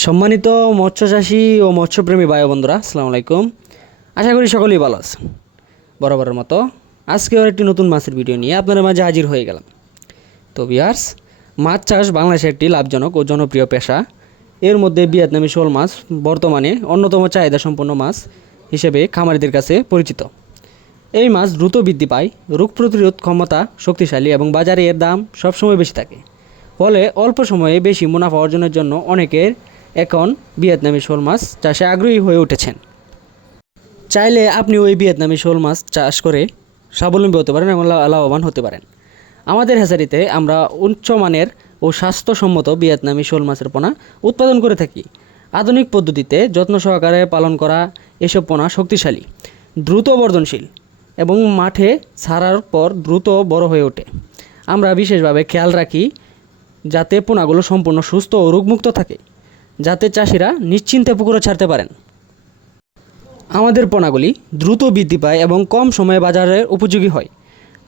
সম্মানিত মৎস্য চাষী ও মৎস্যপ্রেমী ও বন্ধুরা, আসসালামু আলাইকুম। আশা করি সকলেই ভালো আছেন। বরাবরের মতো আজকেও একটি নতুন মাছের ভিডিও নিয়ে আপনাদের মাঝে হাজির হয়ে গেলাম। তো বিয়ার্স মাছ চাষ বাংলাদেশের একটি লাভজনক ও জনপ্রিয় পেশা। এর মধ্যে ভিয়েতনামি শোল মাছ বর্তমানে অন্যতম চাহিদা সম্পন্ন মাছ হিসেবে খামারিদের কাছে পরিচিত। এই মাছ দ্রুত বৃদ্ধি পায়, রোগ প্রতিরোধ ক্ষমতা শক্তিশালী এবং বাজারে এর দাম সবসময় বেশি থাকে। ফলে অল্প সময়ে বেশি মুনাফা অর্জনের জন্য অনেকের এখন ভিয়েতনামি শোল মাছ চাষে আগ্রহী হয়ে উঠেছেন। চাইলে আপনি ওই ভিয়েতনামি শোল মাছ চাষ করে স্বাবলম্বী হতে পারেন এবং লাভবান হতে পারেন। আমাদের হ্যাচারিতে আমরা উচ্চমানের ও স্বাস্থ্যসম্মত ভিয়েতনামি শোল মাছের পোনা উৎপাদন করে থাকি। আধুনিক পদ্ধতিতে যত্ন সহকারে পালন করা এসব পোনা শক্তিশালী, দ্রুত বর্ধনশীল এবং মাঠে ছাড়ার পর দ্রুত বড় হয়ে ওঠে। আমরা বিশেষভাবে খেয়াল রাখি যাতে পোনাগুলো সম্পূর্ণ সুস্থ ও রোগমুক্ত থাকে। যাতে চাষিরা নিশ্চিন্তে পুকুরে ছাড়তে পারেন। আমাদের পোনাগুলি দ্রুত বৃদ্ধি পায় এবং কম সময়ে বাজারে উপযোগী হয়।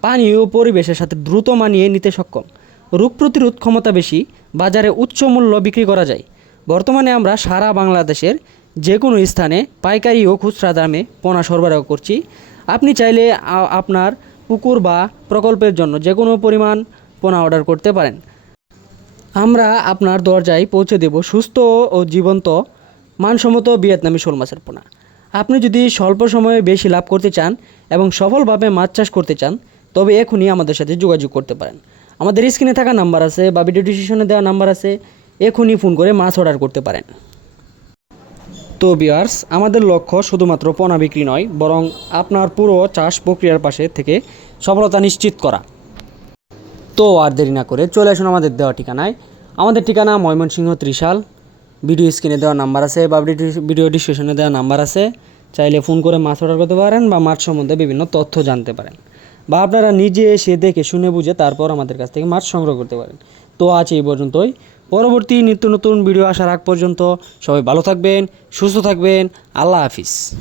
পানি ও পরিবেশের সাথে দ্রুত মানিয়ে নিতে সক্ষম। রোগ প্রতিরোধ ক্ষমতা বেশি, বাজারে উচ্চ মূল্য বিক্রি করা যায়। বর্তমানে আমরা সারা বাংলাদেশের যে কোনো স্থানে পাইকারি ও খুচরা দামে পোনা সরবরাহ করছি। আপনি চাইলে আপনার পুকুর বা প্রকল্পের জন্য যে কোনো পরিমাণ পোনা অর্ডার করতে পারেন। আমরা আপনার দরজায় পৌঁছে দেব সুস্থ ও জীবন্ত, মানসম্মত ভিয়েতনামি শোল মাছের পোনা। আপনি যদি স্বল্প সময়ে বেশি লাভ করতে চান এবং সফলভাবে মাছ চাষ করতে চান, তবে এখনই আমাদের সাথে যোগাযোগ করতে পারেন। আমাদের স্ক্রিনে থাকা নাম্বার আছে বা ভিডিও ডিসক্রিপশনে দেওয়া নাম্বার আছে, এখনই ফোন করে মাছ অর্ডার করতে পারেন। তো বিয়ার্স আমাদের লক্ষ্য শুধুমাত্র পোনা বিক্রি নয়, বরং আপনার পুরো চাষ প্রক্রিয়ার পাশে থেকে সফলতা নিশ্চিত করা। তো আর দেরি না করে চলে আসুন আমাদের দেওয়া ঠিকানায়। আমাদের ঠিকানা ময়মনসিংহ ত্রিশাল। ভিডিও স্ক্রিনে দেওয়া নাম্বার আছে, বা ভিডিও- ডিসক্রিপশনে দেওয়া নাম্বার আছে। চাইলে ফোন করে মাছ অর্ডার করতে পারেন, বা মাছ সম্বন্ধে বিভিন্ন তথ্য জানতে পারেন। বা আপনারা নিজে এসে দেখে শুনে বুঝে তারপর আমাদের কাছ থেকে মাছ সংগ্রহ করতে পারেন। তো আজ এই পর্যন্তই। পরবর্তী নিত্য নতুন ভিডিও আসার আগ পর্যন্ত সবাই ভালো থাকবেন, সুস্থ থাকবেন। আল্লাহ হাফিজ।